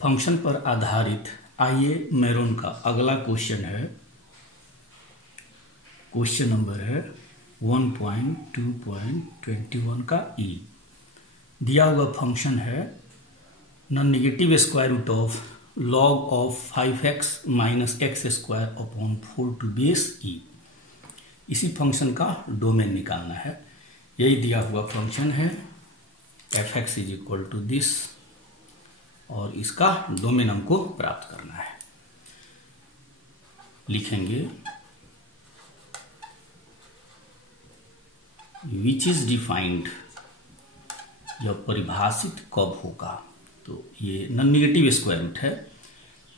Function पर आधारित आइए मेरोन का अगला क्वेश्चन है। क्वेश्चन नंबर है 1.2.21 का ई। दिया हुआ फंक्शन है non negative square root of log of 5x minus x square upon 4 to base e. इसी फंक्शन का डोमेन निकालना है। यही दिया हुआ फंक्शन है f(x) is equal to this और इसका डोमेन हमको प्राप्त करना है। लिखेंगे विच इज डिफाइंड, यह परिभाषित कब होगा। तो ये नॉन नेगेटिव स्क्वायर रूट है।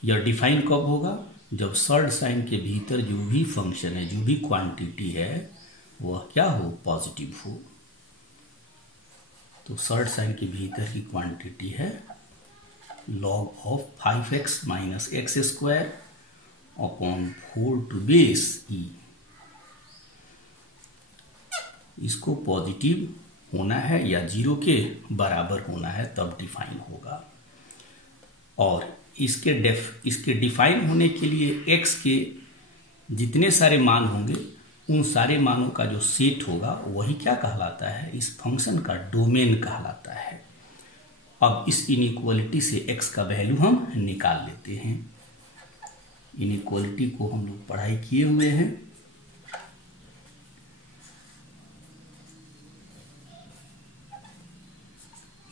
यह डिफाइन कब होगा, जब सर्ड साइन के भीतर जो भी फंक्शन है, जो भी क्वांटिटी है, वह क्या हो, पॉजिटिव हो। तो सर्ड साइन के भीतर की क्वांटिटी है log of 5x minus x square upon 4 to base e. इसको पॉजिटिव होना है या जीरो के बराबर होना है, तब डिफाइन होगा। और इसके डिफाइन होने के लिए x के जितने सारे मान होंगे, उन सारे मानों का जो सेट होगा वही क्या कहलाता है, इस फंक्शन का डोमेन कहलाता है। अब इस इनइक्वालिटी से x का वैल्यू हम निकाल लेते हैं। इनइक्वालिटी को हम लोग पढ़ाई किए हुए हैं।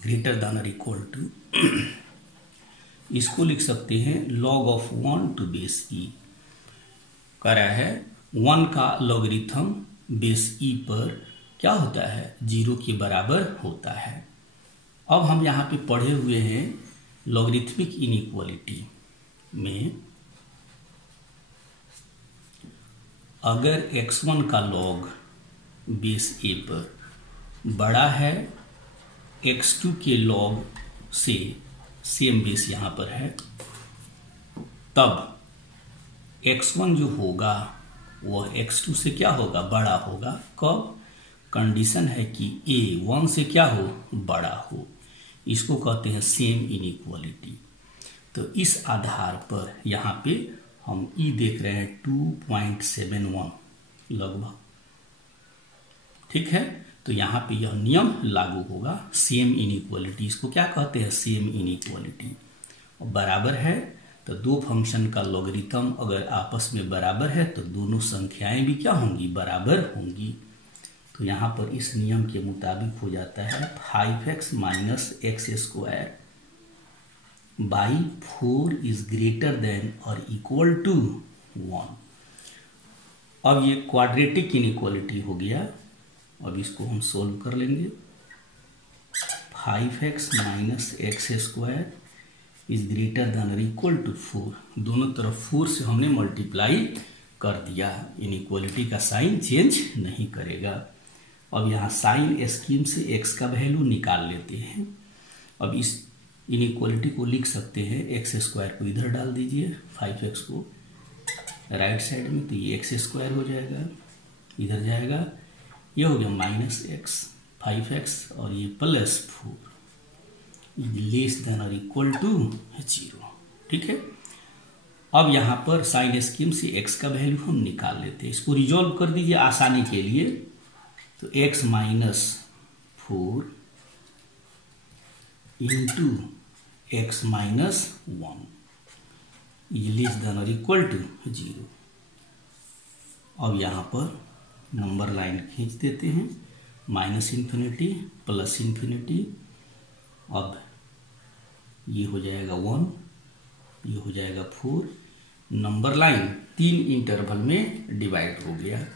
ग्रेटर देन और इक्वल टू, इसको लिख सकते हैं log ऑफ 1 टू बेस ई। कह रहा है 1 का लॉगरिथम बेस ई पर क्या होता है, 0 के बराबर होता है। अब हम यहाँ पे पढ़े हुए हैं लॉगरिथमिक इनइक्वालिटी में, अगर x1 का लॉग बेस ए पर बड़ा है x2 के लॉग से, सेम बेस यहाँ पर है, तब x1 जो होगा वह x2 से क्या होगा, बड़ा होगा। कब, कंडीशन है कि a 1 से क्या हो, बड़ा हो। इसको कहते हैं सेम इनइक्वालिटी। तो इस आधार पर यहाँ पे हम ई देख रहे हैं 2.71 लगभग, ठीक है। तो यहाँ पे यह नियम लागू होगा, सेम इनइक्वालिटी। इसको क्या कहते हैं, सेम इनइक्वालिटी। और बराबर है तो दो फंक्शन का लॉगरिथम अगर आपस में बराबर है तो दोनों संख्याएं भी क्या होंगी, बराबर होंगी। तो यहाँ पर इस नियम के मुताबिक हो जाता है 5x minus x square by 4 is greater than और इक्वल टू 1। अब ये क्वाड्रेटिक इनइक्वालिटी हो गया। अब इसको हम सोल्व कर लेंगे। 5x minus x square is greater than और इक्वल टू 4। दोनों तरफ 4 से हमने मल्टीप्लाई कर दिया। इनइक्वालिटी का साइन चेंज नहीं करेगा। अब यहाँ साइन स्कीम से x का वैल्यू निकाल लेते हैं। अब इस इनइक्वालिटी को लिख सकते हैं, एक्स स्क्वायर को इधर डाल दीजिए, 5x को राइट साइड में, तो ये एक्स स्क्वायर हो जाएगा, इधर जाएगा, ये हो गया माइनस एक्स 5x और ये प्लस 4 लेस देन और इक्वल टू 0, ठीक है। अब यहाँ पर साइन स्कीम से x का वैल्यू हम निकाल लेते हैं। इसको रिजॉल्व कर दीजिए आसानी के लिए। तो x minus 4 into x minus 1 ये लेस देन और इक्वल टू 0। अब यहाँ पर नंबर लाइन खींच देते हैं, माइनस इन्फिनिटी प्लस इन्फिनिटी। अब ये हो जाएगा 1, ये हो जाएगा 4। नंबर लाइन 3 इंटरवल में डिवाइड हो गया।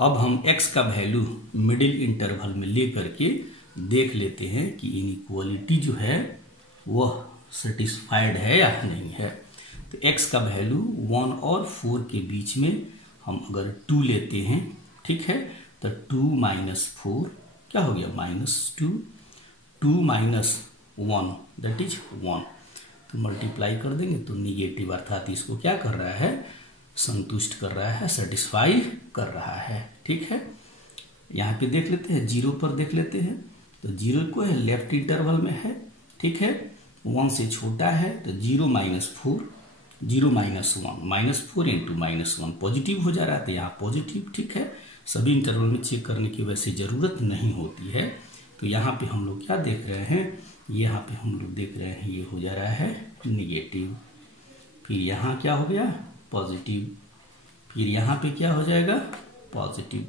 अब हम x का वैल्यू मिडिल इंटरवल में लेकर के देख लेते हैं कि इनइक्वालिटी जो है वह सेटिस्फाइड है या नहीं है। तो x का वैल्यू 1 और 4 के बीच में हम अगर 2 लेते हैं, ठीक है, तो 2 माइनस 4 क्या हो गया, -2। 2 माइनस 1 दैट इज 1। तो मल्टीप्लाई कर देंगे तो निगेटिव, अर्थात इसको क्या कर रहा है, संतुष्ट कर रहा है, सेटिस्फाई कर रहा है, ठीक है। यहाँ पे देख लेते हैं, 0 पर देख लेते हैं। तो 0 को है लेफ्ट इंटरवल में है, ठीक है। 1 से छोटा है तो 0 minus 4, 0 minus 1, minus 4 into minus 1 positive हो जा रहा है, तो यहाँ पॉजिटिव। ठीक है, सभी इंटरवल में चेक करने की वैसे ज़रूरत नहीं होती है। तो यहाँ पे हम लोग क्या देख रहे हैं, यहाँ पे हम लोग देख रहे हैं ये हो जा रहा है निगेटिव, फिर यहाँ क्या हो गया पॉजिटिव, फिर यहाँ पे क्या हो जाएगा पॉजिटिव।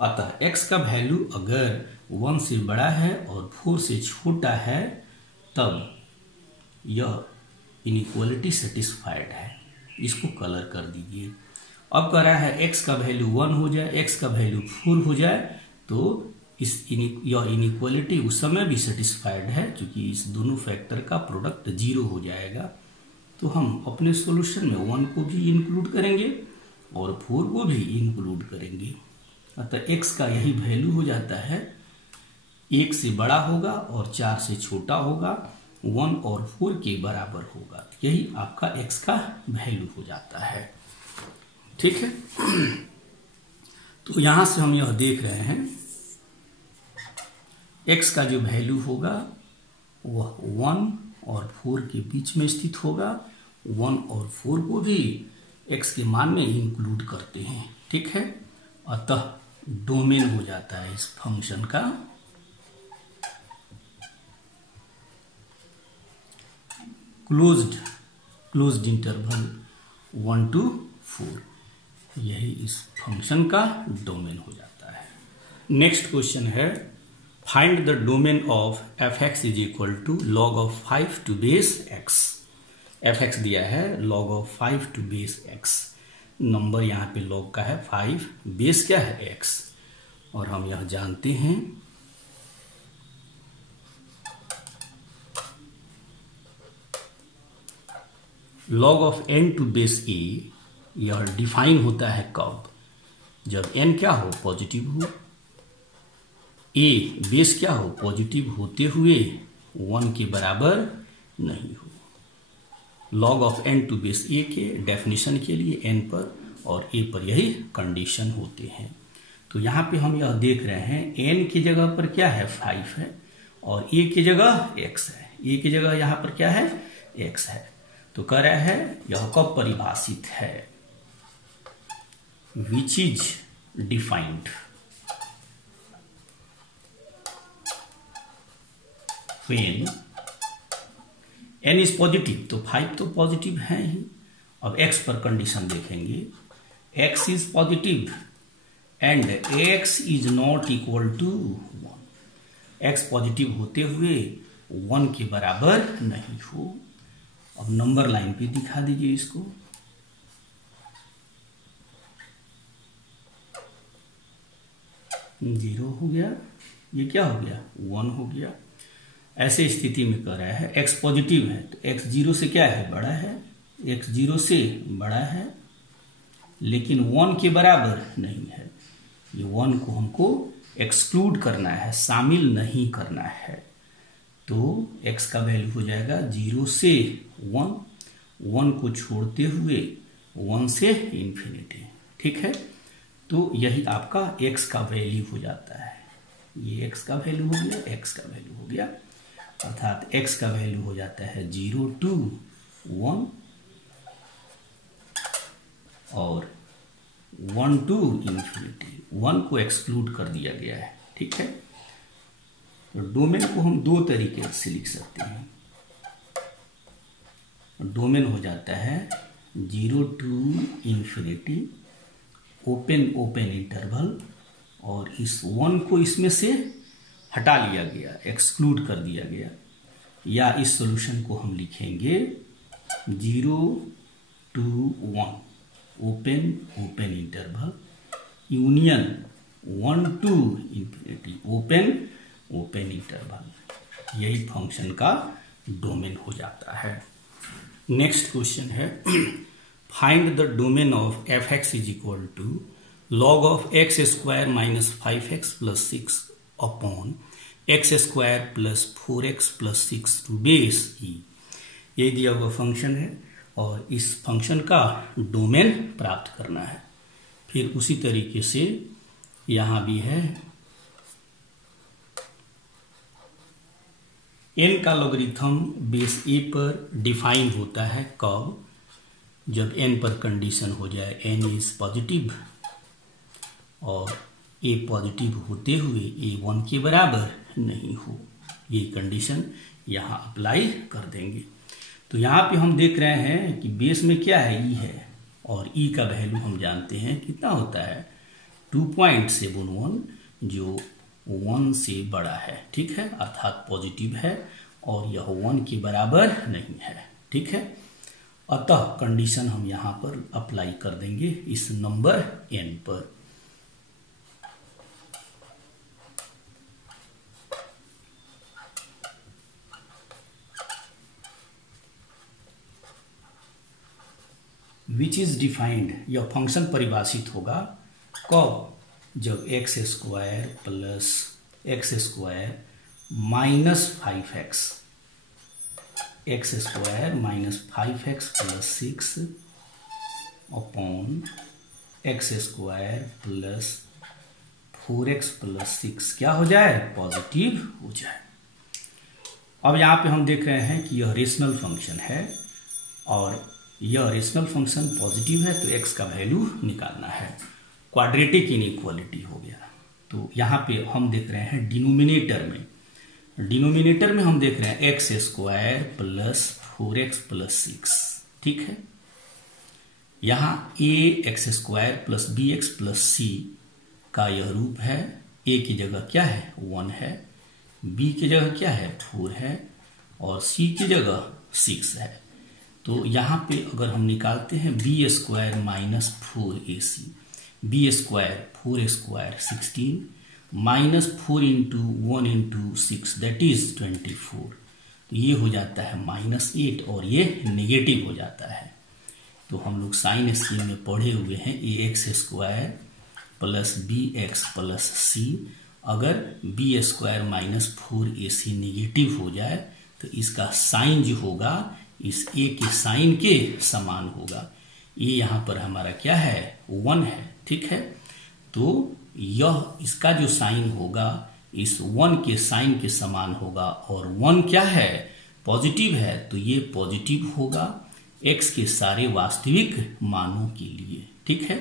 अतः x का वैल्यू अगर 1 से बड़ा है और 4 से छोटा है तब यह इनइक्वालिटी सेटिस्फाइड है। इसको कलर कर दीजिए। अब कह रहा है x का वैल्यू 1 हो जाए, x का वैल्यू 4 हो जाए तो यह इनइक्वालिटी उस समय भी सेटिस्फाइड है, क्योंकि इस दोनों फैक्टर का प्रोडक्ट 0 हो जाएगा। तो हम अपने सॉल्यूशन में 1 को भी इंक्लूड करेंगे और 4 को भी इंक्लूड करेंगे। अतः x का यही वैल्यू हो जाता है, 1 से बड़ा होगा और 4 से छोटा होगा, 1 और 4 के बराबर होगा। यही आपका x का वैल्यू हो जाता है। ठीक है, तो यहां से हम यह देख रहे हैं x का जो वैल्यू होगा वह 1 और 4 के बीच में स्थित होगा। 1 और 4 को भी x के मान में इंक्लूड करते हैं। ठीक है, अतः डोमेन हो जाता है इस फंक्शन का क्लोज्ड इंटरवल 1 to 4, यही इस फंक्शन का डोमेन हो जाता है। नेक्स्ट क्वेश्चन है, find the domain of f(x) is equal to log of 5 to base x। f(x) दिया है log of 5 to base x, number यहाँ पे log का है 5, बेस क्या है x, और हम यह जानते हैं log of n to base a, यह डिफाइन होता है कब, जब n क्या हो पॉजिटिव हो, a बेस क्या हो पॉजिटिव होते हुए 1 के बराबर नहीं हो। log of n to base a के डेफिनेशन के लिए n पर और a पर यही कंडीशन होते हैं। तो यहाँ पे हम यह देख रहे हैं n की जगह पर क्या है 5 है और a की जगह x है, a की जगह यहाँ पर क्या है x है। तो कह रहा है यह कब परिभाषित है, which is defined when n is positive, तो 5 तो पॉजिटिव है ही। अब x पर कंडीशन देखेंगे, x is positive and x is not equal to 1, x positive होते हुए 1 के बराबर नहीं हो। अब नंबर लाइन पे दिखा दीजिए इसको, जीरो हो गया, ये क्या हो गया 1 हो गया। ऐसे स्थिति में कह रहा है x पॉजिटिव है तो x 0 से क्या है बड़ा है, x 0 से बड़ा है लेकिन 1 के बराबर नहीं है। ये 1 को हमको एक्सक्लूड करना है, शामिल नहीं करना है। तो x का वैल्यू हो जाएगा 0 से 1, 1 को छोड़ते हुए 1 से इंफिनिटी। ठीक है, तो यही आपका x का वैल्यू हो जाता है। ये x का वैल्यू हो गया, x का वैल्यू हो गया, अर्थात x का वैल्यू हो जाता है 0 to 1 और 1 to इंफिनिटी। 1 को एक्सक्लूड कर दिया गया है। ठीक है, तो डोमेन को हम दो तरीके से लिख सकते हैं। डोमेन हो जाता है 0 to इंफिनिटी, ओपन इंटरवल, और इस 1 को इसमें से हटा लिया गया, एक्सक्लूड कर दिया गया। या इस सॉल्यूशन को हम लिखेंगे 0 to 1 open interval, union 1 to infinity open interval. यही फंक्शन का डोमेन हो जाता है। नेक्स्ट क्वेश्चन है, find the domain of f(x) is equal to log of x square minus 5x plus 6 upon x square plus 4x plus 6 to base e। ये दिया हुआ function है और इस फंक्शन का डोमेन प्राप्त करना है। फिर उसी तरीके से यहाँ भी है n का लॉगरिथम बेस a पर डिफाइन होता है कब? जब n पर कंडीशन हो जाए n इज पॉजिटिव और a पॉजिटिव होते हुए a 1 के बराबर नहीं हो। ये कंडीशन यहाँ अप्लाई कर देंगे। तो यहाँ पे हम देख रहे हैं कि बेस में क्या है, e है, और e का वैल्यू हम जानते हैं कितना होता है 2.71, जो 1 से बड़ा है, ठीक है, अर्थात पॉजिटिव है और यह 1 के बराबर नहीं है, ठीक है। अतः कंडीशन हम यहाँ पर अप्लाई कर देंगे इस नंबर n पर। विच इज डिफाइंड, यह फंक्शन परिभाषित होगा कब? जब x square plus x square minus 5x, x square minus 5x plus 6 upon x square plus 4x plus 6 क्या हो जाए? पॉजिटिव हो जाए। अब यहाँ पे हम देख रहे हैं कि यह रेशनल फंक्शन है और यह रेशनल फंक्शन पॉजिटिव है, तो x का वैल्यू निकालना है। क्वाड्रेटिक इनइक्वालिटी हो गया। तो यहाँ पे हम देख रहे हैं डिनोमिनेटर में हम देख रहे हैं x square plus 4x plus 6, ठीक है। यहाँ a x square plus b x plus c का यह रूप है। a की जगह क्या है? 1 है, b की जगह क्या है? 4 है और c की जगह 6 है। तो यहाँ पे अगर हम निकालते हैं b square minus 4ac, b square 4 square 16 minus 4 into 1 into 6 that is 24, तो ये हो जाता है -8 और ये नेगेटिव हो जाता है। तो हम लोग साइन स्कीम में पढ़े हुए हैं a x square plus b x plus c, अगर b square minus 4ac negative हो जाए तो इसका साइन जो होगा इस a के साइन के समान होगा। ये यहाँ पर हमारा क्या है? 1 है, ठीक है। तो यह इसका जो साइन होगा इस 1 के साइन के समान होगा और 1 क्या है? पॉजिटिव है, तो ये पॉजिटिव होगा x के सारे वास्तविक मानों के लिए, ठीक है।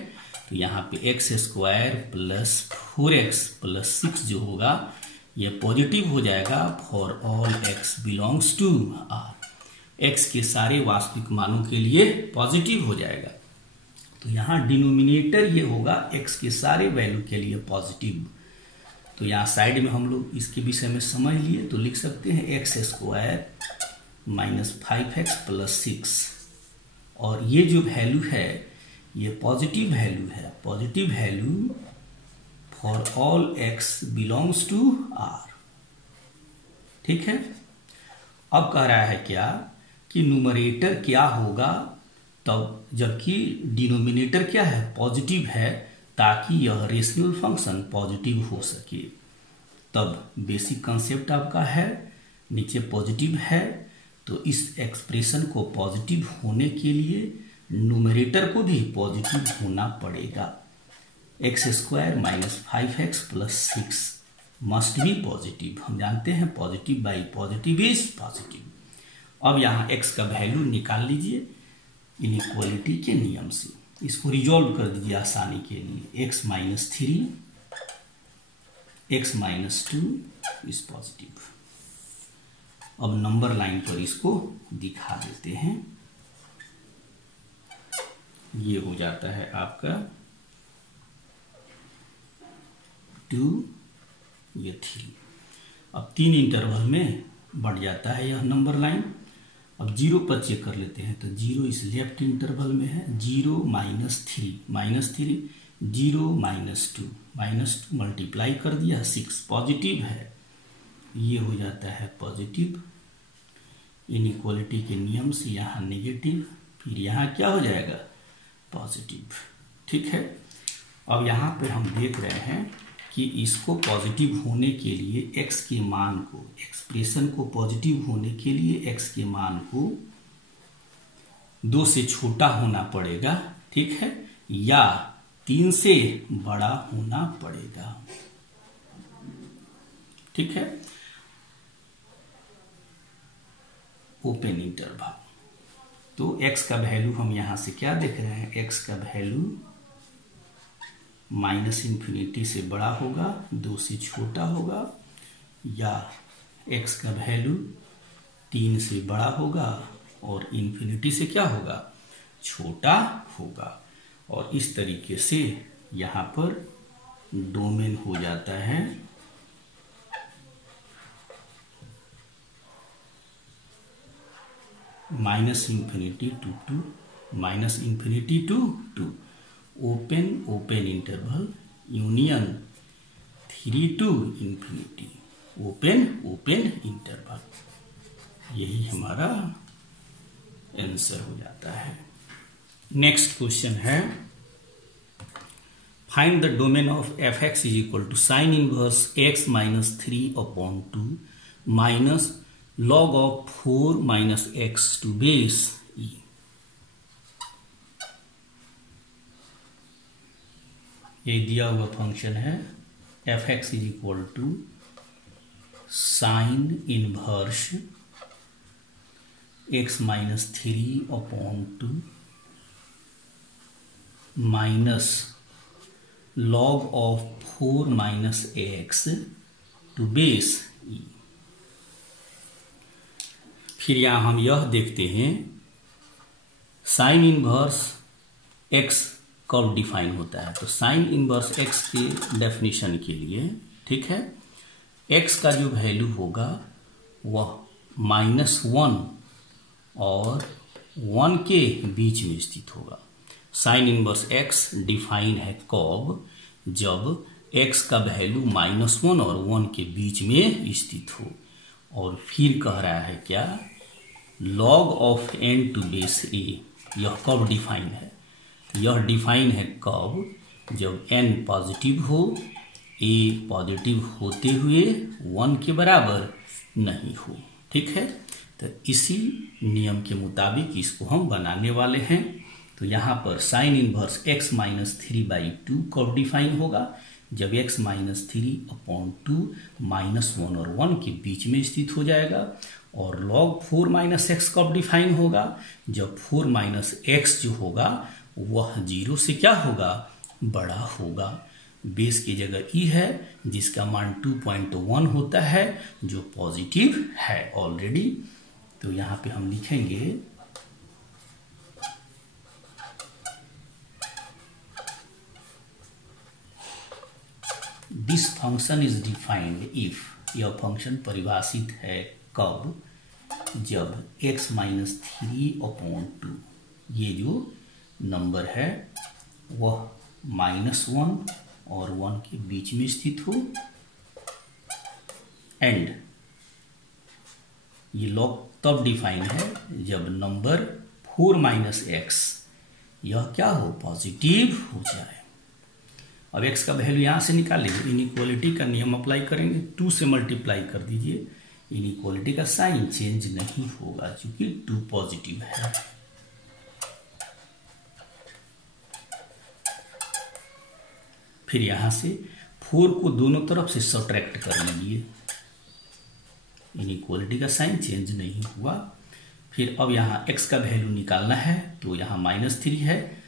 तो यहाँ पे x square plus 4x plus 6 जो होगा ये पॉजिटिव हो जाएगा for all x belongs to r, x के सारे वास्तविक मानों के लिए पॉजिटिव हो जाएगा। तो यहाँ डिनोमिनेटर ये होगा x के सारे वैल्यू के लिए पॉजिटिव। तो यहाँ साइड में हम लोग इसके विषय में समझ लिए, तो लिख सकते हैं x square minus 5x plus 6 और ये जो वैल्यू है ये पॉजिटिव वैल्यू है, positive value for all x belongs to r, ठीक है। अब कह रहा है क्या कि न्यूमरेटर क्या होगा तब जबकि डिनोमिनेटर क्या है? पॉजिटिव है, ताकि यह रेशनल फंक्शन पॉजिटिव हो सके। तब बेसिक कंसेप्ट आपका है, नीचे पॉजिटिव है तो इस एक्सप्रेशन को पॉजिटिव होने के लिए न्यूमरेटर को भी पॉजिटिव होना पड़ेगा। X square minus 5x plus 6 must be positive. हम जानते हैं positive by positive is positive. अब यहाँ x का वैल्यू निकाल लीजिए इनइक्वालिटी के नियम से, इसको रिजॉल्व कर दीजिए आसानी के लिए। x minus 3 x minus 2 is positive. अब नंबर लाइन पर इसको दिखा देते हैं। ये हो जाता है आपका 2 ये 3। अब 3 इंटरवल में बढ़ जाता है यह नंबर लाइन। अब 0 पर चेक कर लेते हैं, तो 0 इस लेफ्ट इंटरवल में है। 0 माइनस 3 0 माइनस 2 मल्टीप्लाई कर दिया 6 पॉजिटिव है, ये हो जाता है पॉजिटिव। इनइक्वालिटी के नियम से यहाँ नेगेटिव, फिर यहाँ क्या हो जाएगा? पॉजिटिव, ठीक है। अब यहाँ पे हम देख रहे हैं कि इसको पॉजिटिव होने के लिए x के मान को, एक्सप्रेशन को पॉजिटिव होने के लिए x के मान को 2 से छोटा होना पड़ेगा, ठीक है, या 3 से बड़ा होना पड़ेगा, ठीक है। Open interval. तो x का वैल्यू हम यहां से क्या देख रहे हैं, x का वैल्यू -∞ से बड़ा होगा, 2 से छोटा होगा, या x का वैल्यू 3 से बड़ा होगा और ∞ से क्या होगा, छोटा होगा। और इस तरीके से यहाँ पर डोमेन हो जाता है -∞ to 2 open interval union 3 to ∞, open interval. यही हमारा आंसर हो जाता है। नेक्स्ट क्वेश्चन है, find the domain of f(x) is equal to sine inverse x minus 3/2 minus log of 4 minus x to base e। ये दिया हुआ फंक्शन है f(x) is equal to sine inverse x minus 3/2 minus log of 4 minus x to base e। फिर यहां हम यह देखते हैं साइन इनवर्स x कब डिफाइन होता है। तो साइन इनवर्स x के डेफिनेशन के लिए, ठीक है, x का जो वैल्यू होगा वह -1 और 1 के बीच में स्थित होगा। साइन इनवर्स x डिफाइन है कब, जब x का वैल्यू -1 और 1 के बीच में स्थित हो। और फिर कह रहा है क्या, log of n to base a, यह कब डिफाइन है, यह डिफाइन है कब, जब n पॉजिटिव हो, a पॉजिटिव होते हुए 1 के बराबर नहीं हो। ठीक है, तो इसी नियम के मुताबिक इसको हम बनाने वाले हैं। तो यहाँ पर साइन इनवर्स x माइनस 3/2 कब डिफाइन होगा, जब x माइनस 3/2 -1 और 1 के बीच में स्थित हो जाएगा। और log 4 माइनस एक्स कब डिफाइन होगा, जब 4 माइनस एक्स जो होगा वह 0 से क्या होगा, बड़ा होगा। बेस की जगह e है जिसका मान 2.1 होता है, जो पॉजिटिव है ऑलरेडी। तो यहाँ पे हम लिखेंगे this function is defined if, यह फंक्शन परिभाषित है कब, जब x माइनस 3/2 ये जो नंबर है वह -1 और 1 के बीच में स्थित हो, एंड ये लॉग तब डिफाइन है जब नंबर 4 माइनस एक्स यह क्या हो, पॉजिटिव हो जाए। अब x का वैल्यू यहां से निकालेंगे, इनइक्वालिटी का नियम अप्लाई करेंगे, 2 से मल्टीप्लाई कर दीजिए, इनइक्वालिटी का साइन चेंज नहीं होगा क्योंकि 2 पॉजिटिव है। फिर यहां से 4 को दोनों तरफ से सब्ट्रैक्ट कर लीजिए, इनइक्वालिटी का साइन चेंज नहीं हुआ। फिर अब यहाँ x का वैल्यू निकालना है, तो यहाँ -3 है।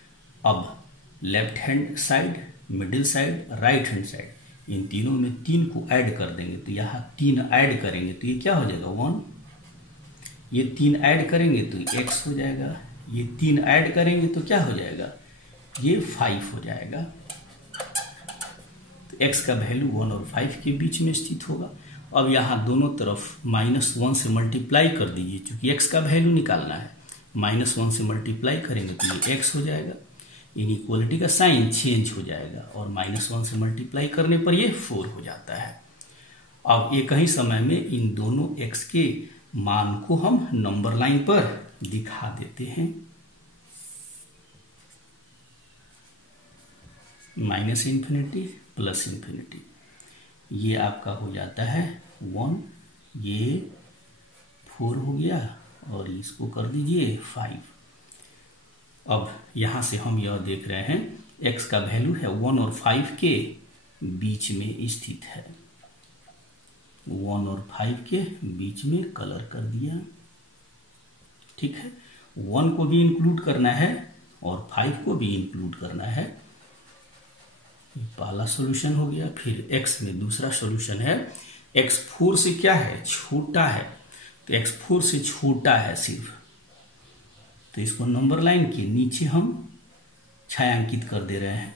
अब left hand side, middle side, right hand side, इन तीनों में 3 को ऐड कर देंगे। तो यहाँ 3 ऐड करेंगे तो ये क्या हो जाएगा, 1। ये 3 ऐड करेंगे तो x हो जाएगा, ये 3 ऐड करेंगे तो क्या हो जाएगा, ये 5 हो जाएगा। तो x का वैल्यू 1 और 5 के बीच में स्थित होगा। अब यहाँ दोनों तरफ -1 से मल्टीप्लाई कर दीजिए, क्योंकि x का वैल्यू निकालना है। -1 से मल्टीप्लाई करेंगे तो ये x हो जाएगा, इनइक्वालिटी का साइन चेंज हो जाएगा, और -1 से मल्टीप्लाई करने पर ये 4 हो जाता है। अब एक ही समय में इन दोनों x के मान को हम नंबर लाइन पर दिखा देते हैं, -∞ +∞। ये आपका हो जाता है 1, ये 4 हो गया, और इसको कर दीजिए 5। अब यहां से हम यह देख रहे हैं x का वैल्यू है 1 और 5 के बीच में स्थित है, 1 और 5 के बीच में कलर कर दिया। ठीक है, 1 को भी इंक्लूड करना है और 5 को भी इंक्लूड करना है। पहला सॉल्यूशन हो गया। फिर x में दूसरा सॉल्यूशन है, x 4 से क्या है, छोटा है, तो x 4 से छोटा है सिर्फ, तो इसको नंबर लाइन के नीचे हम छायांकित कर दे रहे हैं।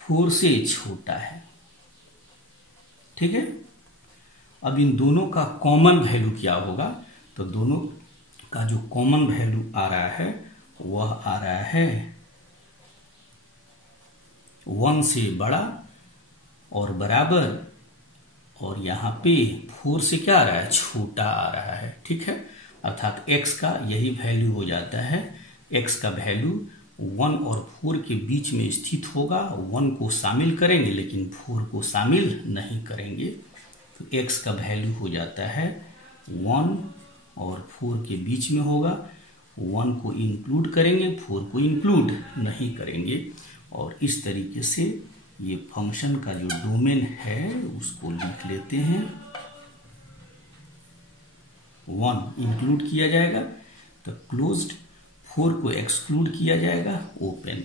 4 से छोटा है, ठीक है। अब इन दोनों का कॉमन वैल्यू क्या होगा, तो दोनों का जो कॉमन वैल्यू आ रहा है वह आ रहा है 1 से बड़ा और बराबर, और यहाँ पे 4 से क्या आ रहा है, छोटा आ रहा है, ठीक है। अर्थात x का यही वैल्यू हो जाता है, x का वैल्यू 1 और 4 के बीच में स्थित होगा। 1 को शामिल करेंगे लेकिन 4 को शामिल नहीं करेंगे, तो x का वैल्यू हो जाता है 1 और 4 के बीच में होगा। 1 को इंक्लूड करेंगे, 4 को इंक्लूड नहीं करेंगे, और इस तरीके से ये फंक्शन का जो डोमेन है उसको लिख लेते हैं। 1 इंक्लूड किया जाएगा तो क्लोज्ड, 4 को एक्सक्लूड किया जाएगा, open,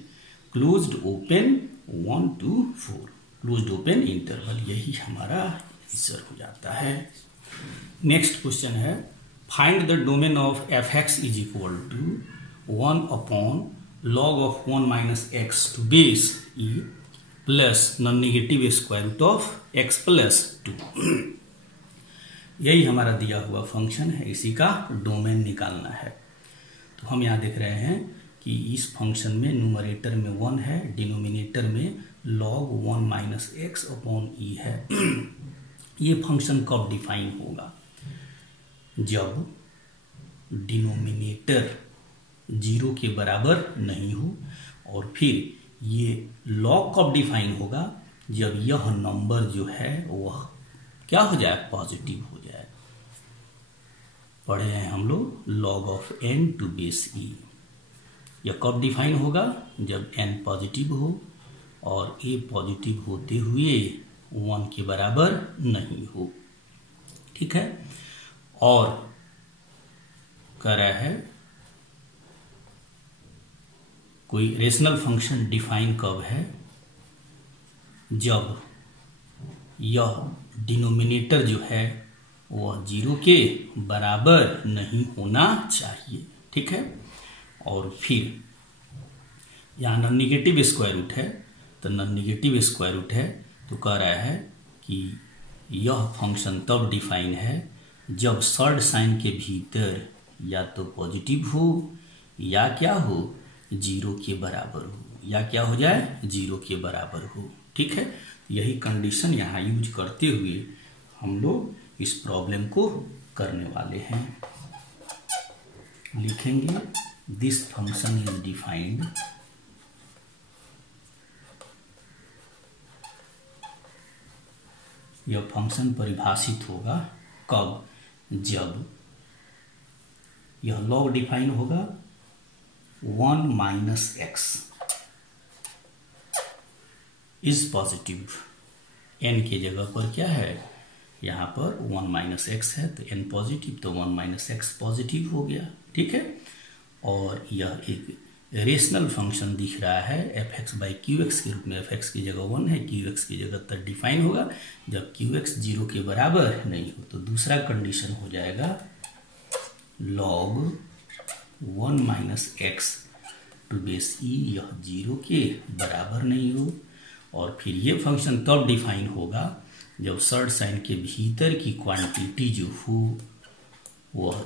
closed open 1 to 4, closed open interval, यही हमारा आंसर हो जाता है। नेक्स्ट क्वेश्चन है, find the domain of f(x) is equal to 1 upon log of 1 minus x to base e plus non negative square root of x plus 2। यही हमारा दिया हुआ फंक्शन है, इसी का डोमेन निकालना है। तो हम यहाँ देख रहे हैं कि इस फंक्शन में न्यूमरेटर में 1 है, डिनोमिनेटर में log 1 माइनस एक्स अपॉन ई है। ये फंक्शन कब डिफाइन होगा, जब डिनोमिनेटर 0 के बराबर नहीं हो, और फिर ये log कब डिफाइन होगा, जब यह नंबर जो है वह क्या हो जाए, पॉजिटिव हो जाए। पढ़े हैं हम लोग log of n to base e। यह कब डिफाइन होगा, जब n पॉजिटिव हो और a पॉजिटिव होते हुए 1 के बराबर नहीं हो, ठीक है। और कह रहा है कोई रेशनल फंक्शन डिफाइन कब है, जब यह डिनोमिनेटर जो है वह 0 के बराबर नहीं होना चाहिए, ठीक है। और फिर यहाँ नॉन नेगेटिव स्क्वायर रूट है, तो नॉन नेगेटिव स्क्वायर रूट है, तो कह रहा है कि यह फंक्शन तब डिफाइन है जब सर्ड साइन के भीतर या तो पॉजिटिव हो या क्या हो, 0 के बराबर हो, या क्या हो जाए, 0 के बराबर हो, ठीक है। यही कंडीशन यहाँ यूज करते हुए हम लोग इस प्रॉब्लम को करने वाले हैं। लिखेंगे दिस फंक्शन इज डिफाइंड यह फंक्शन परिभाषित होगा कब, जब यह log डिफाइन होगा 1 minus x is positive. n के जगह पर क्या है, यहाँ पर 1 माइनस एक्स है, तो n पॉजिटिव, तो 1 माइनस एक्स पॉजिटिव हो गया, ठीक है। और यह एक रेशनल फंक्शन दिख रहा है f(x) बाई क्यू(x) के रूप में। f(x) की जगह 1 है, क्यू(x) की जगह तक डिफाइन होगा जब क्यू(x) 0 के बराबर नहीं हो। तो दूसरा कंडीशन हो जाएगा log 1 minus x to base e, यह 0 के बराबर नहीं हो। और फिर ये फंक्शन तब डिफाइन होगा जब सर्ड साइन के भीतर की क्वांटिटी जो हो वह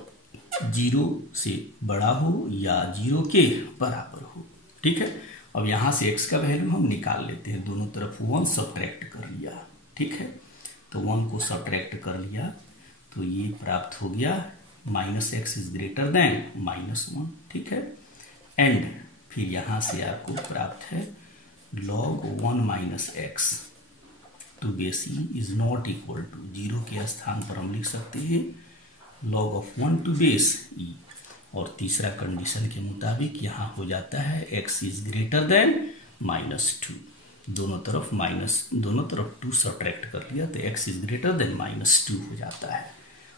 0 से बड़ा हो या 0 के बराबर हो, ठीक है। अब यहाँ से x का वैल्यू हम निकाल लेते हैं, दोनों तरफ 1 सब्ट्रैक्ट कर लिया, ठीक है। तो 1 को सब्ट्रैक्ट कर लिया तो ये प्राप्त हो गया minus x is greater then minus 1, ठीक है। एंड फिर यहाँ से आपको प्राप्त है log 1 minus x to base e is not equal to, 0 के स्थान पर हम लिख सकते हैं log of 1 to base e. और तीसरा कंडीशन के मुताबिक यहाँ हो जाता है x is greater then minus 2, दोनों तरफ 2 सब्ट्रैक्ट कर लिया तो x is greater then minus 2 हो जाता है।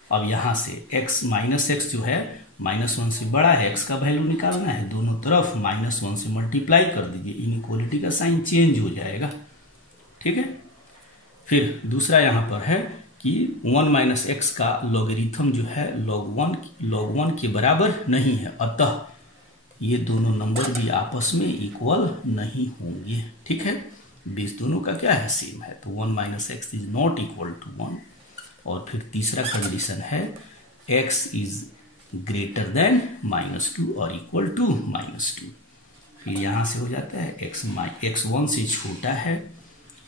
अब यहाँ से x माइनस एक्स जो है -1 से बड़ा है, x का वैल्यू निकालना है, दोनों तरफ -1 से मल्टीप्लाई कर दीजिए, इनइक्वालिटी का साइन चेंज हो जाएगा। ठीक है, फिर दूसरा यहाँ पर है कि 1 माइनस एक्स का लॉगरिथम जो है log 1 के बराबर नहीं है, अतः ये दोनों नंबर भी आपस में इक्वल नहीं होंगे। ठीक है, बेस दोनों का क्या है, सेम है, तो 1 minus x is not equal to 1। और फिर तीसरा कंडीशन है x इज ग्रेटर देन -2 और इक्वल टू -2। फिर यहाँ से हो जाता है x 1 से छोटा है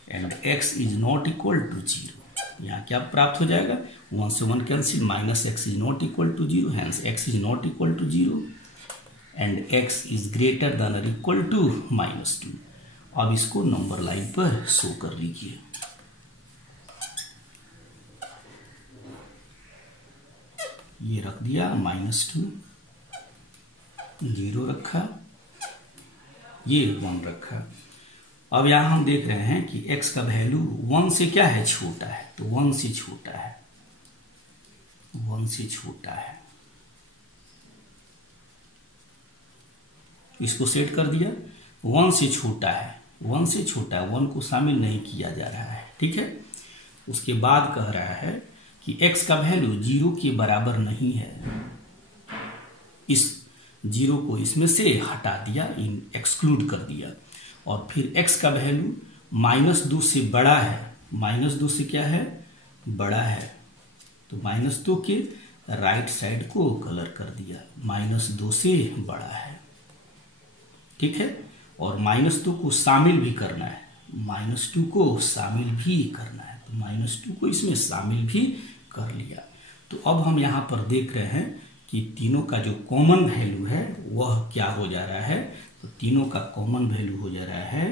and x is not equal to 0। यहाँ क्या प्राप्त हो जाएगा, 1 से 1 cancel, -x is not equal to 0, hence x is not equal to 0 and x is greater than और इक्वल टू -2। अब इसको नंबर लाइन पर शो कर लीजिए। ये रख दिया -2, 0 रखा, ये 1 रखा। अब यहां हम देख रहे हैं कि x का वैल्यू 1 से क्या है, छोटा है, तो 1 से छोटा है, 1 से छोटा है, इसको सेट कर दिया। 1 से छोटा है, 1 से छोटा है, 1 को शामिल नहीं किया जा रहा है। ठीक है, उसके बाद कह रहा है कि x का वैल्यू 0 के बराबर नहीं है, इस 0 को इसमें से हटा दिया, एक्सक्लूड कर दिया। और फिर x का वैल्यू -2 से बड़ा है, -2 से क्या है, बड़ा है, तो -2 के राइट साइड को कलर कर दिया, -2 से बड़ा है। ठीक है, और -2 को शामिल भी करना है, -2 को शामिल भी करना है, तो -2 को इसमें शामिल भी कर लिया। तो अब हम यहाँ पर देख रहे हैं कि तीनों का जो कॉमन वैल्यू है वह क्या हो जा रहा है, तो तीनों का कॉमन वैल्यू हो जा रहा है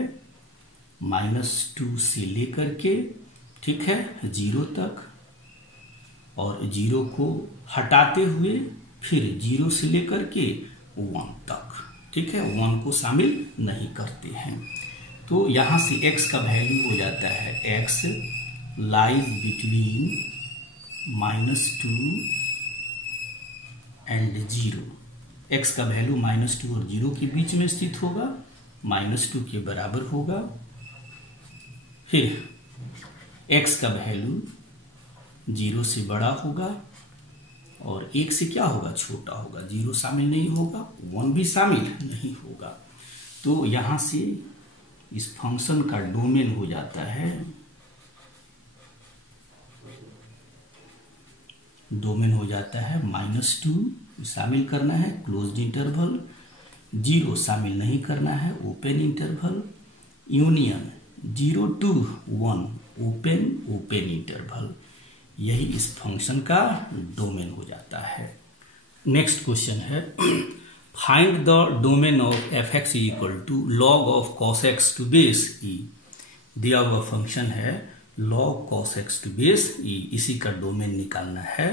-2 से लेकर के, ठीक है, 0 तक, और 0 को हटाते हुए फिर 0 से लेकर के 1 तक। ठीक है, 1 को शामिल नहीं करते हैं। तो यहाँ से x का वैल्यू हो जाता है x lies between -2 and 0। x का वैल्यू -2 और 0 के बीच में स्थित होगा, -2 के बराबर होगा। फिर x का वैल्यू 0 से बड़ा होगा और 1 से क्या होगा, छोटा होगा, 0 शामिल नहीं होगा, 1 भी शामिल नहीं होगा। तो यहाँ से इस फंक्शन का डोमेन हो जाता है, डोमेन हो जाता है -2 शामिल करना है क्लोज्ड इंटरवल, 0 शामिल नहीं करना है open interval, union 0 to 1 open interval, यही इस फंक्शन का डोमेन हो जाता है। नेक्स्ट क्वेश्चन है, find the domain of f(x) equal to log of cos x to base e। दिया हुआ फंक्शन है log cos x to base e, इसी का डोमेन निकालना है।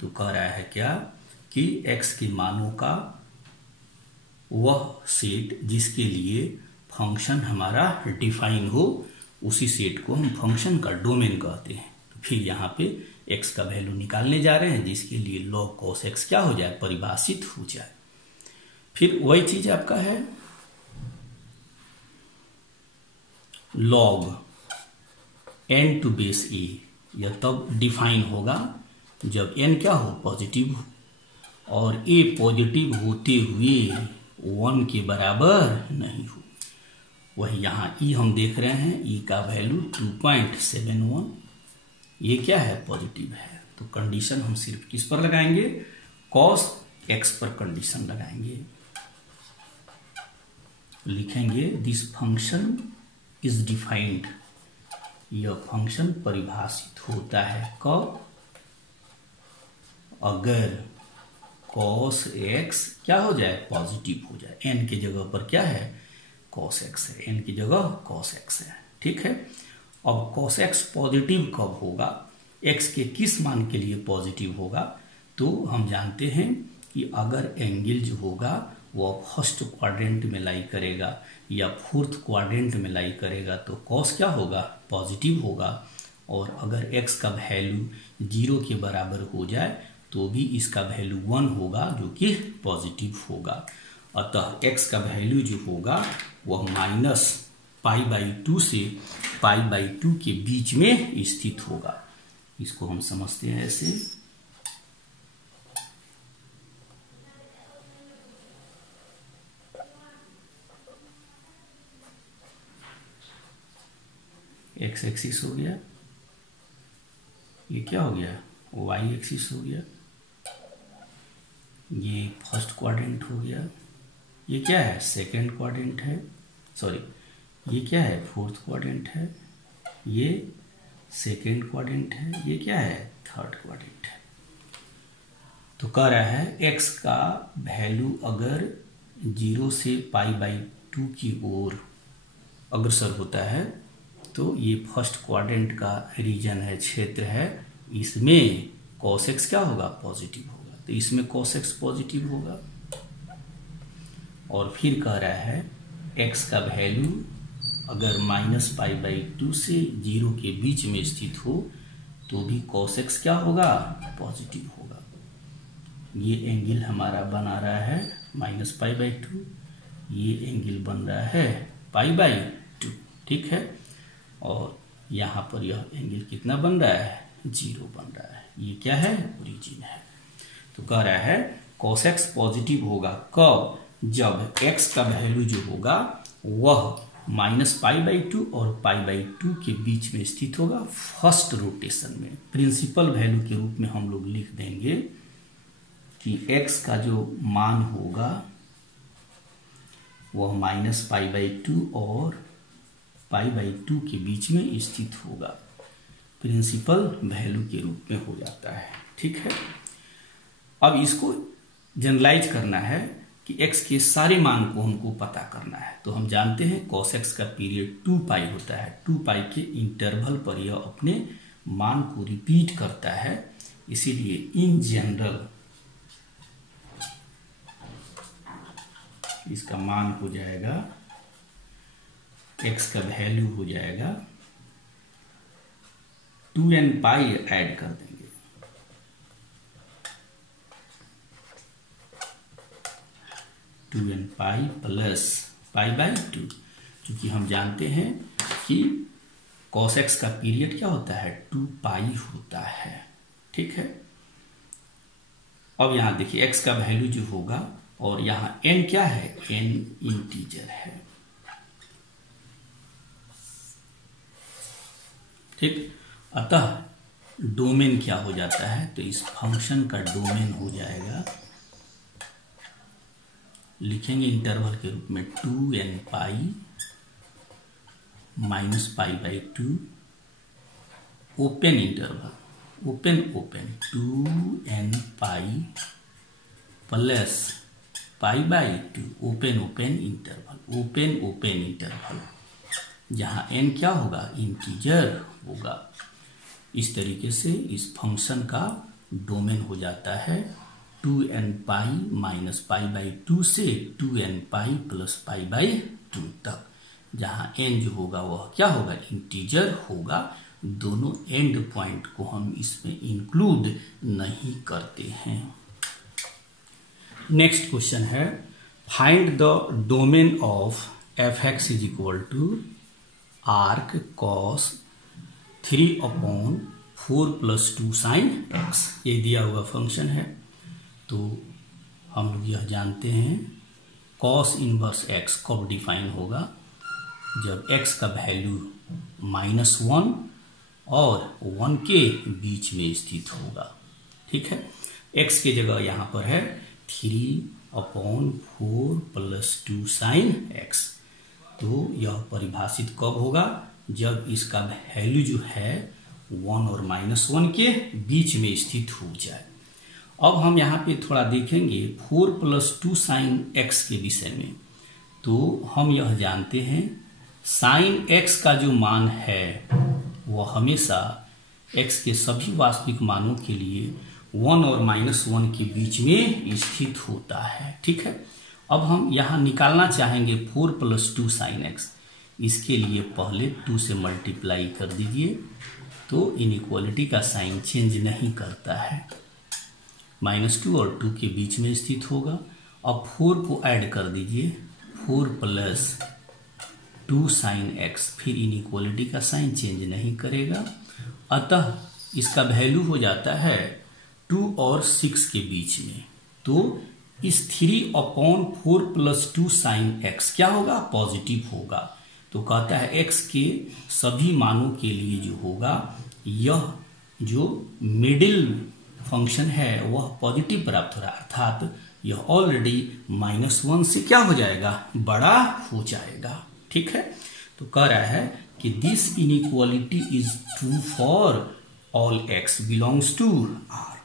तो कह रहा है क्या कि x के मानों का वह सेट जिसके लिए फंक्शन हमारा डिफाइन हो, उसी सेट को हम फंक्शन का डोमेन कहते हैं। तो फिर यहाँ पे x का वैल्यू निकालने जा रहे हैं जिसके लिए log cos x क्या हो जाए, परिभाषित हो जाए। फिर वही चीज आपका है log n to base a, यह तब डिफाइन होगा जब n क्या हो, पॉजिटिव हो, और a पॉजिटिव होते हुए 1 के बराबर नहीं हो। वही यहाँ e हम देख रहे हैं, e का वैल्यू 2.71, ये क्या है, पॉजिटिव है। तो कंडीशन हम सिर्फ किस पर लगाएंगे, cos x पर कंडीशन लगाएंगे, लिखेंगे दिस फंक्शन इज डिफाइंड, यह फंक्शन परिभाषित होता है कब, अगर cos x क्या हो जाए, पॉजिटिव हो जाए, n के जगह पर क्या है, cos x है, n की जगह cos x है। ठीक है, अब cos x पॉजिटिव कब होगा, x के किस मान के लिए पॉजिटिव होगा, तो हम जानते हैं कि अगर एंगल जो होगा वो फर्स्ट क्वाड्रेंट में लाई करेगा या फोर्थ क्वाड्रेंट में लाई करेगा, तो cos क्या होगा, पॉजिटिव होगा, और अगर x का वैल्यू 0 के बराबर हो जाए तो भी इसका वैल्यू 1 होगा, जो कि पॉजिटिव होगा। अतः x का वैल्यू जो होगा वह -π/2 से π/2 के बीच में स्थित होगा। इसको हम समझते हैं ऐसे। x एक्सिस हो गया, ये क्या हो गया, y एक्सिस हो गया, ये फर्स्ट क्वाड्रेंट हो गया, ये क्या है, सेकंड क्वाड्रेंट है, सॉरी ये क्या है, फोर्थ क्वाड्रेंट है, ये सेकंड क्वाड्रेंट है, ये क्या है, थर्ड क्वाड्रेंट है। तो कह रहा है x का वैल्यू अगर 0 से π/2 की ओर अग्रसर होता है तो ये फर्स्ट क्वाड्रेंट का रीजन है, क्षेत्र है, इसमें cos x क्या होगा, पॉजिटिव होगा। तो इसमें cos x पॉजिटिव होगा। और फिर कह रहा है x का वैल्यू अगर -π/2 से 0 के बीच में स्थित हो तो भी cos x क्या होगा, पॉजिटिव होगा। ये एंगल हमारा बना रहा है -π/2, ये एंगल बन रहा है π/2, ठीक है। और यहाँ पर यह एंगल कितना बन रहा है, 0 बन रहा है। ये क्या है, ओरिजिन है। तो कह रहा है cos x पॉजिटिव होगा कब, जब x का वैल्यू जो होगा वह -π/2 और π/2 के बीच में स्थित होगा फर्स्ट रोटेशन में। प्रिंसिपल वैल्यू के रूप में हम लोग लिख देंगे कि x का जो मान होगा वह -π/2 और π/2 के बीच में स्थित होगा, प्रिंसिपल वैल्यू के रूप में हो जाता है, ठीक है। अब इसको जनरलाइज करना है कि x के सारे मान को हमको पता करना है। तो हम जानते हैं cos x का पीरियड 2π होता है, 2π के इंटरवल पर यह अपने मान को रिपीट करता है, इसीलिए इन जनरल इसका मान हो जाएगा, x का वैल्यू हो जाएगा 2nπ ऐड कर देंगे, 2nπ प्लस π/2, क्योंकि हम जानते हैं कि cos x का पीरियड क्या होता है, 2π होता है, ठीक है। अब यहां देखिए x का वैल्यू जो होगा, और यहां n क्या है, n इंटीजर है, ठीक। अतः डोमेन क्या हो जाता है, तो इस फंक्शन का डोमेन हो जाएगा, लिखेंगे इंटरवल के रूप में 2nπ -π/2 open interval, open 2nπ plus π/2 open interval, जहां n क्या होगा, इंटीजर होगा। इस तरीके से इस फंक्शन का डोमेन हो जाता है 2nπ -π/2 से 2nπ प्लस π/2 तक, जहां n जो होगा वह क्या होगा, इंटीजर होगा। दोनों एंड पॉइंट को हम इसमें इंक्लूड नहीं करते हैं। नेक्स्ट क्वेश्चन है, find the domain of f(x) is equal to arc cos 3/4 + 2 sin x। ये दिया हुआ फंक्शन है। तो हम लोग यह जानते हैं cos इनवर्स x कब डिफाइन होगा, जब x का वैल्यू -1 और 1 के बीच में स्थित होगा, ठीक है। x की जगह यहां पर है 3/4 + 2 sin x। तो यह परिभाषित कब होगा, जब इसका वैल्यू जो है 1 और -1 के बीच में स्थित हो जाए। अब हम यहाँ पे थोड़ा देखेंगे 4 + 2 sin x के विषय में। तो हम यह जानते हैं sin x का जो मान है वह हमेशा x के सभी वास्तविक मानों के लिए 1 और -1 के बीच में स्थित होता है, ठीक है। अब हम यहाँ निकालना चाहेंगे 4 + 2 sin x। इसके लिए पहले 2 से मल्टीप्लाई कर दीजिए, तो इनइक्वालिटी का साइन चेंज नहीं करता है। -2 और 2 के बीच में स्थित होगा। अब 4 को ऐड कर दीजिए, 4 + 2 sin x, फिर इनइक्वालिटी का साइन चेंज नहीं करेगा। अतः इसका वैल्यू हो जाता है 2 और 6 के बीच में। तो इस 3/4 + 2 sin x क्या होगा? पॉजिटिव होगा। तो कहता है x के सभी मानों के लिए जो होगा, यह जो मिडिल फंक्शन है वह पॉजिटिव प्राप्त हो रहा है, अर्थात यह ऑलरेडी -1 से क्या हो जाएगा? बड़ा हो जाएगा। ठीक है, तो कह रहा है कि this inequality is true for all x belongs to R।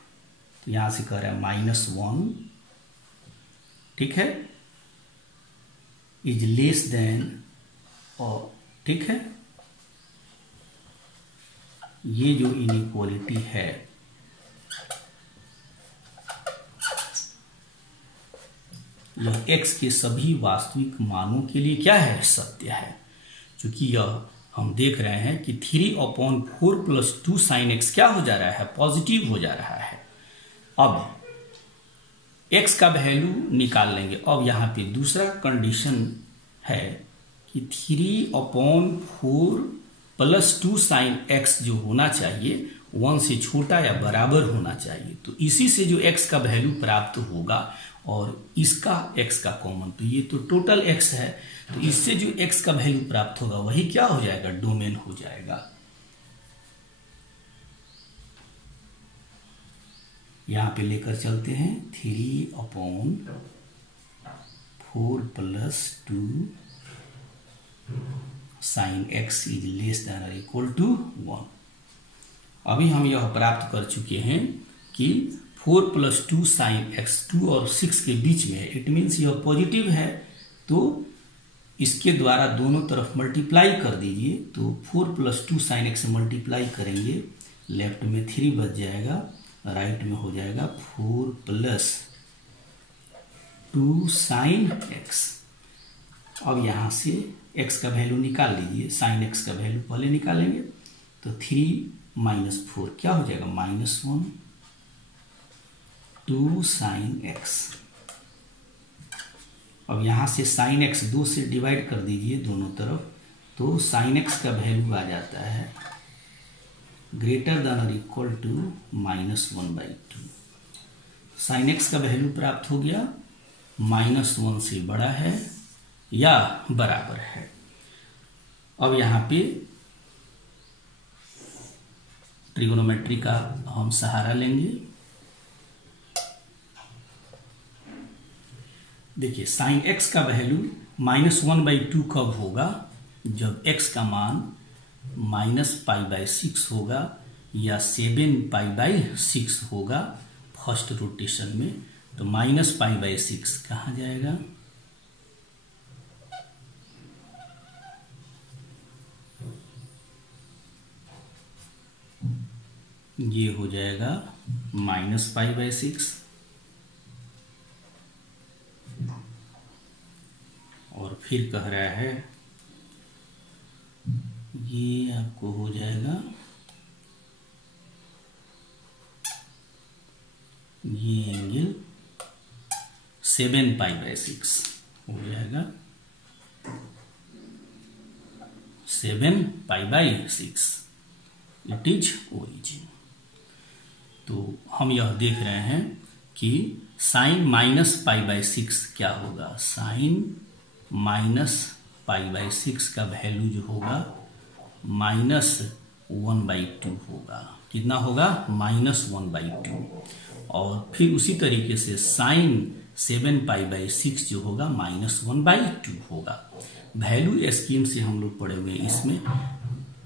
तो यहां से कह रहा है -1, ठीक है, इज लेस देन, और ठीक है, ये जो इनइक्वालिटी है यह x के सभी वास्तविक मानों के लिए क्या है? सत्य है। क्योंकि यह हम देख रहे हैं कि 3/4 + 2 sin x क्या हो जा रहा है? पॉजिटिव हो जा रहा है। अब x का वैल्यू निकाल लेंगे। अब यहां पे दूसरा कंडीशन है कि 3/4 + 2 sin x जो होना चाहिए 1 से छोटा या बराबर होना चाहिए। तो इसी से जो x का वैल्यू प्राप्त होगा और इसका x का कॉमन, तो ये तो टोटल x है, तो इससे जो x का वैल्यू प्राप्त होगा वही क्या हो जाएगा? डोमेन हो जाएगा। यहां पे लेकर चलते हैं 3/4 + 2 sin x is less than और इक्वल टू 1। अभी हम यह प्राप्त कर चुके हैं कि 4 + 2 sin x 2 और 6 के बीच में है। इट मीन्स यह पॉजिटिव है, तो इसके द्वारा दोनों तरफ मल्टीप्लाई कर दीजिए। तो 4 + 2 sin x से मल्टीप्लाई करेंगे, लेफ्ट में 3 बच जाएगा, राइट में हो जाएगा 4 + 2 sin x। अब यहां से x का वैल्यू निकाल लीजिए, sin x का वैल्यू पहले निकालेंगे। तो 3 - 4 क्या हो जाएगा? -1 2 sin x। अब यहां से sin x 2 से डिवाइड कर दीजिए दोनों तरफ, तो sin x का वैल्यू आ जाता है ग्रेटर देन और इक्वल टू -1/2। sin x का वैल्यू प्राप्त हो गया, -1 से बड़ा है या बराबर है। अब यहां पे ट्रिगोनोमेट्री का हम सहारा लेंगे। देखिए sin x का वैल्यू -1/2 कब होगा? जब x का मान -π/6 होगा या 7π/6 होगा फर्स्ट रोटेशन में। तो -π/6 कहाँ जाएगा? ये हो जाएगा -π/6 और फिर कह रहा है ये आपको हो जाएगा, ये एंगल 7π/6 हो जाएगा, 7π/6 इट इज ओरिजिन। तो हम यह देख रहे हैं कि sin -π/6 क्या होगा? sin -π/6 का वैल्यू जो होगा -1/2 होगा। कितना होगा? -1/2। और फिर उसी तरीके से sin 7π/6 जो होगा -1/2 होगा। वैल्यू स्कीम से हम लोग पढ़े हुए हैं,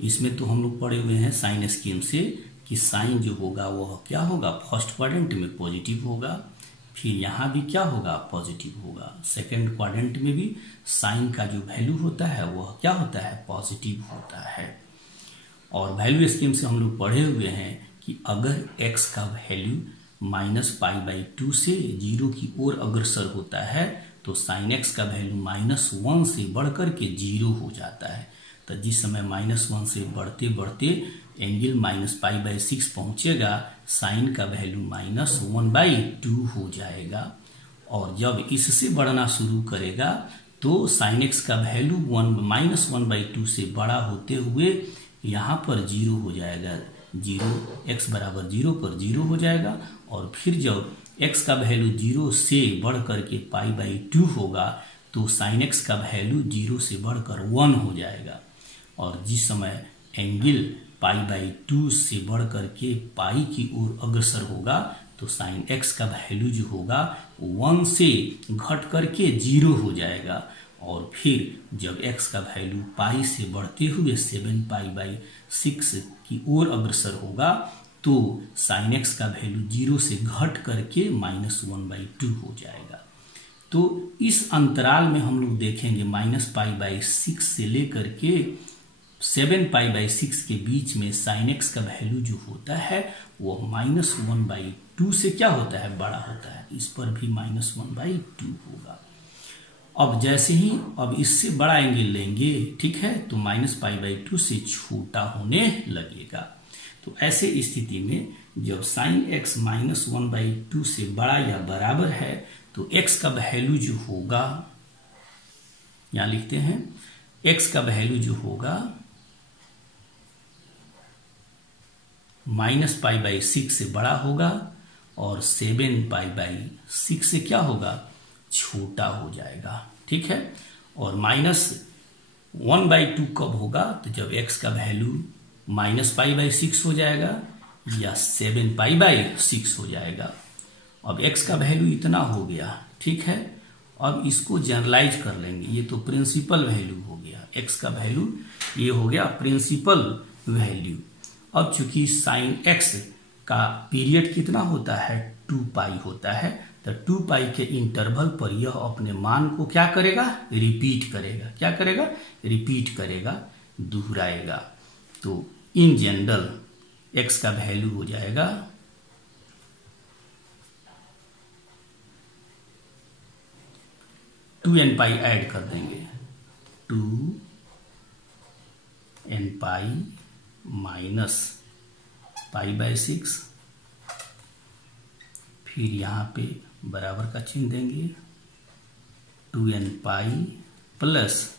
इसमें तो हम लोग पढ़े हुए हैं साइन स्कीम से कि साइन जो होगा वह क्या होगा? फर्स्ट क्वाड्रेंट में पॉजिटिव होगा, फिर यहाँ भी क्या होगा? पॉजिटिव होगा। सेकंड क्वाड्रेंट में भी साइन का जो वैल्यू होता है वह क्या होता है? पॉजिटिव होता है। और वैल्यू स्कीम से हम लोग पढ़े हुए हैं कि अगर x का वैल्यू -π/2 से 0 की ओर अग्रसर होता है तो sin x का वैल्यू -1 से बढ़कर के 0 हो जाता है। तो जिस समय -1 से बढ़ते बढ़ते एंगल -π/6 पहुंचेगा, साइन का वैल्यू -1/2 हो जाएगा। और जब इससे बढ़ना शुरू करेगा तो साइन एक्स का वैल्यू -1/2 से बड़ा होते हुए यहाँ पर 0 हो जाएगा। 0 x बराबर 0 पर 0 हो जाएगा। और फिर जब x का वैल्यू 0 से बढ़ करके π/2 होगा तो साइन एक्स का वैल्यू 0 से बढ़कर 1 हो जाएगा। और जिस समय एंगल π/2 से बढ़ करके पाई की ओर अग्रसर होगा तो साइन एक्स का वैल्यू जो होगा 1 से घट करके 0 हो जाएगा। और फिर जब x का वैल्यू पाई से बढ़ते हुए 7π/6 की ओर अग्रसर होगा तो साइन एक्स का वैल्यू 0 से घट करके -1/2 हो जाएगा। तो इस अंतराल में हम लोग देखेंगे -π/6 से लेकर के 7π/6 के बीच में साइन एक्स का वैल्यू जो होता है वो -1/2 से क्या होता है, बड़ा होता है। इस पर भी -1/2 होगा। अब जैसे ही अब इससे बड़ा एंगल लेंगे, ठीक है, तो -π/2 से छोटा होने लगेगा। तो ऐसे स्थिति में जब साइन एक्स -1/2 से बड़ा या बराबर है तो x का वैल्यू जो होगा, यहां लिखते हैं, x का वैल्यू जो होगा -π/6 से बड़ा होगा और 7π/6 से क्या होगा, छोटा हो जाएगा। ठीक है। और -1/2 कब होगा, तो जब x का वैल्यू -π/6 हो जाएगा या 7π/6 हो जाएगा। अब x का वैल्यू इतना हो गया, ठीक है। अब इसको जनरलाइज कर लेंगे, ये तो प्रिंसिपल वैल्यू हो गया, x का वैल्यू ये हो गया प्रिंसिपल वैल्यू। अब चूंकि साइन x का पीरियड कितना होता है, 2π होता है, तो 2π के इंटरवल पर यह अपने मान को क्या करेगा, रिपीट करेगा। क्या करेगा, रिपीट करेगा, दोहराएगा। तो इन जनरल x का वैल्यू हो जाएगा 2nπ ऐड कर देंगे, 2nπ माइनस π/6, फिर यहाँ पे बराबर का चिन्ह देंगे, 2nπ प्लस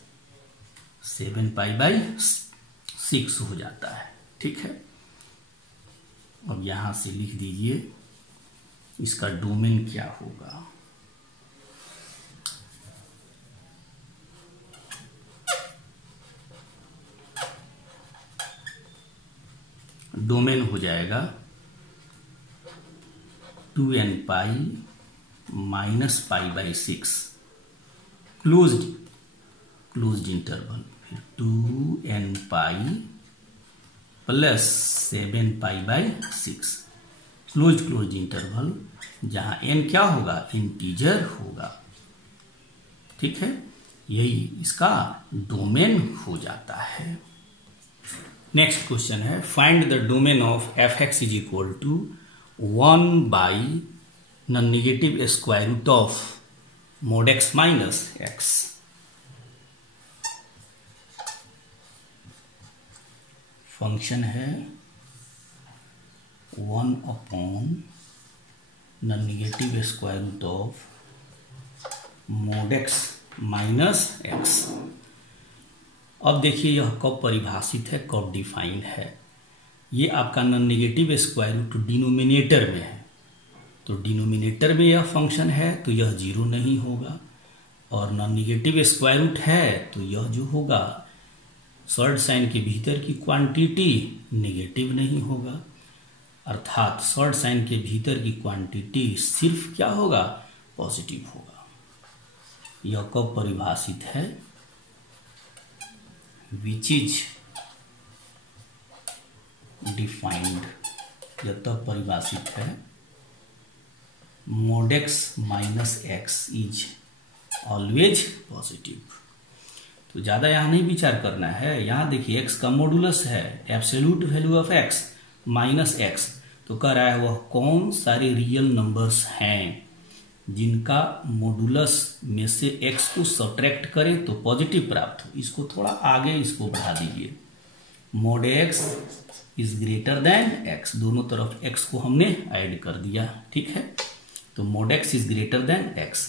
7π/6 हो जाता है। ठीक है। अब यहां से लिख दीजिए इसका डोमेन क्या होगा। डोमेन हो जाएगा 2nπ माइनस π/6 क्लोज्ड इंटरवल, फिर 2nπ प्लस 7π/6 क्लोज्ड इंटरवल, जहां n क्या होगा, इंटीजर होगा। ठीक है, यही इसका डोमेन हो जाता है। नेक्स्ट क्वेश्चन है, find the domain of f(x) is equal to 1 / negative square root of mod x minus x। फंक्शन है 1 / negative square root of mod x minus x। अब देखिए यह कब परिभाषित है, कब डिफाइंड है। ये आपका non negative square root denominator में है, तो डिनोमिनेटर में यह फंक्शन है तो यह 0 नहीं होगा, और नॉन नेगेटिव स्क्वायर रूट है तो यह जो होगा शॉर्ट साइन के भीतर की क्वांटिटी नेगेटिव नहीं होगा, अर्थात शॉर्ट साइन के भीतर की क्वांटिटी सिर्फ क्या होगा, पॉजिटिव होगा। यह कब परिभाषित है, विच इज डिफाइंड, यह तब परिभाषित है mod x minus x is always positive. तो ज्यादा यहां नहीं विचार करना है। यहां देखिए x का मॉडुलस है absolute value of x minus x, तो कह रहा है वह कौन सारे रियल नंबर्स हैं जिनका मॉडुलस में से x को सब्ट्रैक्ट करें तो पॉजिटिव प्राप्त हो। इसको थोड़ा आगे इसको बढ़ा दीजिए। mod x is greater then x, दोनों तरफ x को हमने ऐड कर दिया, ठीक है। तो mod x is greater then x।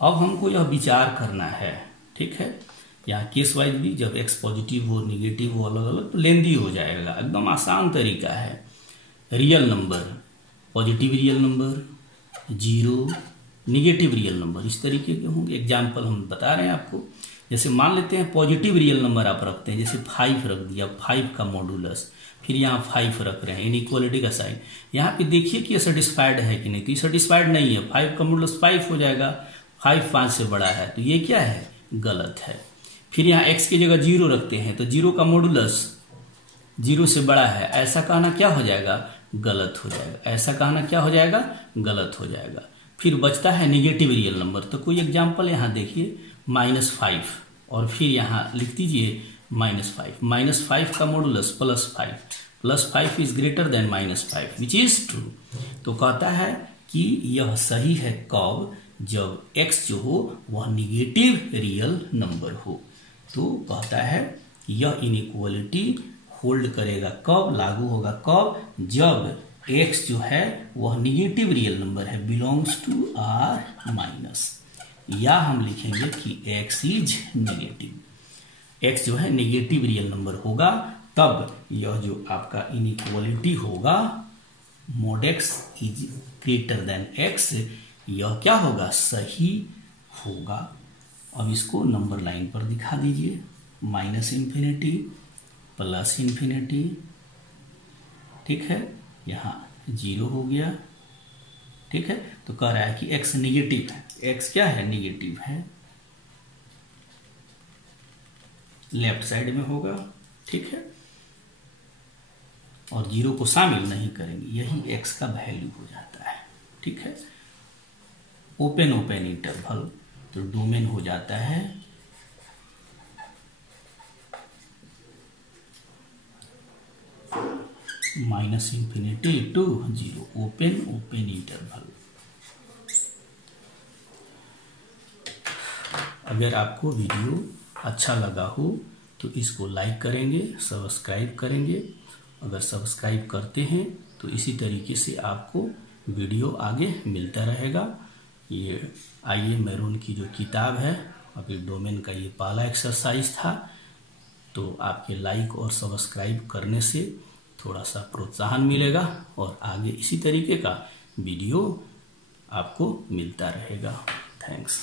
अब हमको यह विचार करना है, ठीक है। यहाँ केस वाइज भी जब x पॉजिटिव हो निगेटिव हो अलग अलग तो लेंदी हो जाएगा, एकदम आसान तरीका है। Real number, positive real number, zero, negative real number, इस तरीके के होंगे। एग्जाम्पल हम बता रहे हैं आपको। जैसे मान लेते हैं पॉजिटिव रियल नंबर आप रखते हैं, जैसे 5 रख दिया, 5 का मॉडुलस, फिर यहाँ 5 रख रहे हैं, इनइक्वालिटी का साइन। यहाँ पे देखिए कि ये सेटिस्फाइड है कि नहीं, तो ये सेटिस्फाइड नहीं है। 5 का मॉडुलस 5 हो जाएगा, 5 5 से बड़ा है, तो ये क्या है, गलत है। फिर यहाँ x की जगह 0 रखते हैं, तो 0 का मॉडुलस 0 से बड़ा है, ऐसा कहना क्या हो जाएगा, गलत हो जाएगा। ऐसा कहना क्या हो जाएगा, गलत हो जाएगा। फिर बचता है निगेटिव रियल नंबर, तो कोई एग्जाम्पल यहाँ देखिए, -5, और फिर यहाँ लिख दीजिए -5। -5 का modulus +5 is greater then -5 which is true. तो कहता है कि यह सही है कब, जब x जो हो वह निगेटिव रियल नंबर हो। तो कहता है यह इनइक्वालिटी होल्ड करेगा कब, लागू होगा कब, जब x जो है वह निगेटिव रियल नंबर है, बिलोंग्स टू R माइनस, या हम लिखेंगे कि x इज नेगेटिव। x जो है नेगेटिव रियल नंबर होगा, तब यह जो आपका इनइक्वालिटी होगा mod x is greater then x, यह क्या होगा, सही होगा। अब इसको नंबर लाइन पर दिखा दीजिए, -∞, +∞, ठीक है, यहाँ 0 हो गया, ठीक है। तो कह रहा है कि x निगेटिव है, x क्या है, निगेटिव है, लेफ्ट साइड में होगा, ठीक है, और 0 को शामिल नहीं करेंगे, यही x का वैल्यू हो जाता है, ठीक है। ओपन इंटरवल, तो डोमेन हो जाता है -∞ to 0, ओपन इंटरवल। अगर आपको वीडियो अच्छा लगा हो तो इसको लाइक करेंगे, सब्सक्राइब करेंगे। अगर सब्सक्राइब करते हैं तो इसी तरीके से आपको वीडियो आगे मिलता रहेगा। ये आइए मैरून की जो किताब है, अभी डोमेन का ये पहला एक्सरसाइज था, तो आपके लाइक और सब्सक्राइब करने से थोड़ा सा प्रोत्साहन मिलेगा और आगे इसी तरीके का वीडियो आपको मिलता रहेगा। थैंक्स।